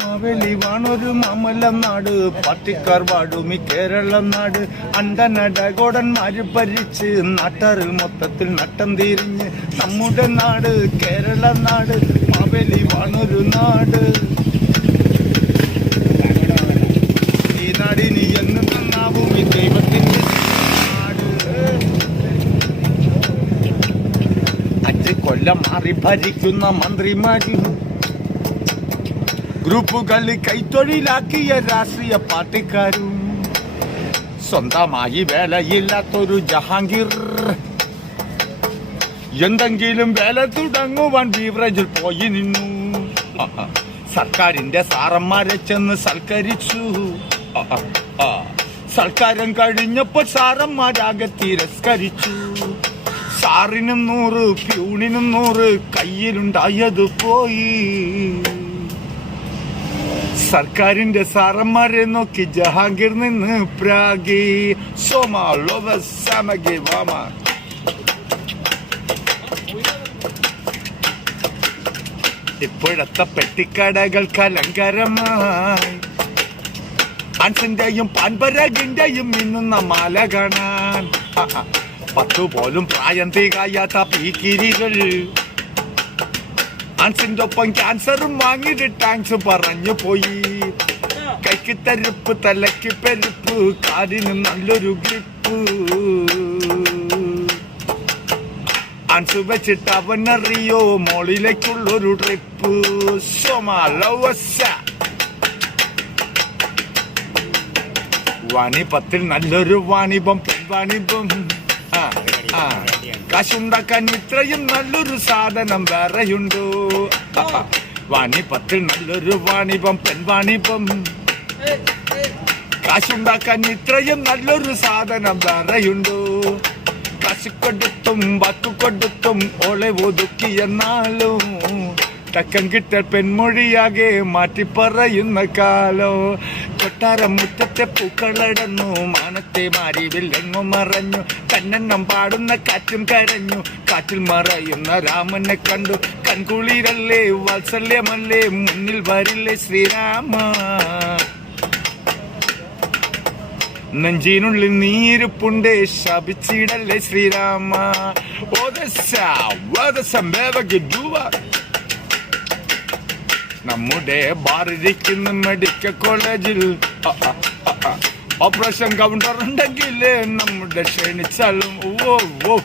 മാവേലി വാണൊരു മാമല്ലം നാട്, പാർട്ടിക്കാർ വാഴുമി കേരളം നാട്. അണ്ടനടകോടന്മാര് ഭരിച്ച് നാട്ടാറിൽ മൊത്തത്തിൽ നട്ടം തിരിഞ്ഞ് നമ്മുടെ നാട് കേരള നാട്, മാവേലി വാണൊരു നാട്. ഈ നാടിനി എന്ന് നന്നാവും ഈ ദൈവത്തിന്റെ നാട്. 5 കൊല്ലം മാറി ഭരിക്കുന്ന മന്ത്രിമാര്, ഗ്രൂപ്പുകളിൽ കൈത്തൊഴിലാക്കിയ രാഷ്ട്രീയ പാർട്ടിക്കാരും, സ്വന്തമായി വേലയില്ലാത്തൊരു ജഹാംഗീർ, എന്തെങ്കിലും വേല തുടങ്ങുവാൻ ബീവറേജിൽ പോയി നിന്നു. സർക്കാരിന്റെ സാറന്മാരെ ചെന്ന് സൽക്കരിച്ചു. സൽക്കാരം കഴിഞ്ഞപ്പോൾ സാറന്മാരാകെ തിരസ്കരിച്ചു. സാറിനും 100, പ്യൂണിനും 100, കയ്യിലുണ്ടായത് പോയി. സർക്കാരിന്റെ സാറന്മാരെ നോക്കി ജഹാംഗീർ നിന്ന് പ്രാഗി. സോമാ ലോവ സമഗി വാമ. ഇപ്പോഴത്തെ പെട്ടിക്കടകൾക്ക് അലങ്കാരമായി ആൻസിന്റെയും പാൻപരാഗിന്റെയും മിന്നുന്ന മാല കാണാൻ. 10 പോലും പ്രായം തികയാത്ത പീക്കിരികൾ ആൻസിന്റെ ഒപ്പം ക്യാൻസറും വാങ്ങിയിട്ട് ടാങ്ക്സ് പറഞ്ഞു പോയി. കൈക്ക് തരുപ്പ്, തലയ്ക്ക് പെരുപ്പ്, കാലിന് നല്ലൊരു ഗ്രിപ്പ്. ആൻസ് വെച്ചിട്ട് അവനറിയോ മോളിലേക്കുള്ളൊരു ട്രിപ്പ്. വാണിപത്തിൽ നല്ലൊരു വാണിഭം, പെൺവാണിഭം. കാശുണ്ടാക്കാൻ ഇത്രയും നല്ലൊരു സാധനം വേറെയുണ്ടോ? വാണിപത്തിൽ നല്ലൊരു വാണിഭം, പെൺവാണിഭം. കാശുണ്ടാക്കാൻ ഇത്രയും നല്ലൊരു സാധനം വേറെയുണ്ടോ? കാശ് കൊടുത്തും വാക്കു കൊടുത്തും ഓളെ ഒതുക്കിയെന്നാലും തക്കം കിട്ട പെൺമൊഴിയാകെ മാറ്റി പറയുന്ന കാലോ. കൊട്ടാരം മുറ്റത്തെ പൂക്കളടന്നു, മാനത്തെ മാരിവില്ലെങ്ങും മറഞ്ഞു. കണ്ണെണ്ണം പാടുന്ന കാറ്റും കരഞ്ഞു, കാറ്റിൽ മറയുന്ന രാമനെ കണ്ടു. കൺകുളിരല്ലേ വാത്സല്യമല്ലേ, മുന്നിൽ വരില്ലേ ശ്രീരാമ. നെഞ്ചിനുള്ളിൽ നീരുപ്പുണ്ടേ, ശപിച്ചിടല്ലേ ശ്രീരാമ. നമ്മുടെ ബാറിരിക്കുന്ന മെഡിക്കൽ കോളേജിൽ ഓപ്പറേഷൻ കൗണ്ടർ ഉണ്ടെങ്കിൽ നമ്മുടെ ക്ഷണിച്ചാലും ഓ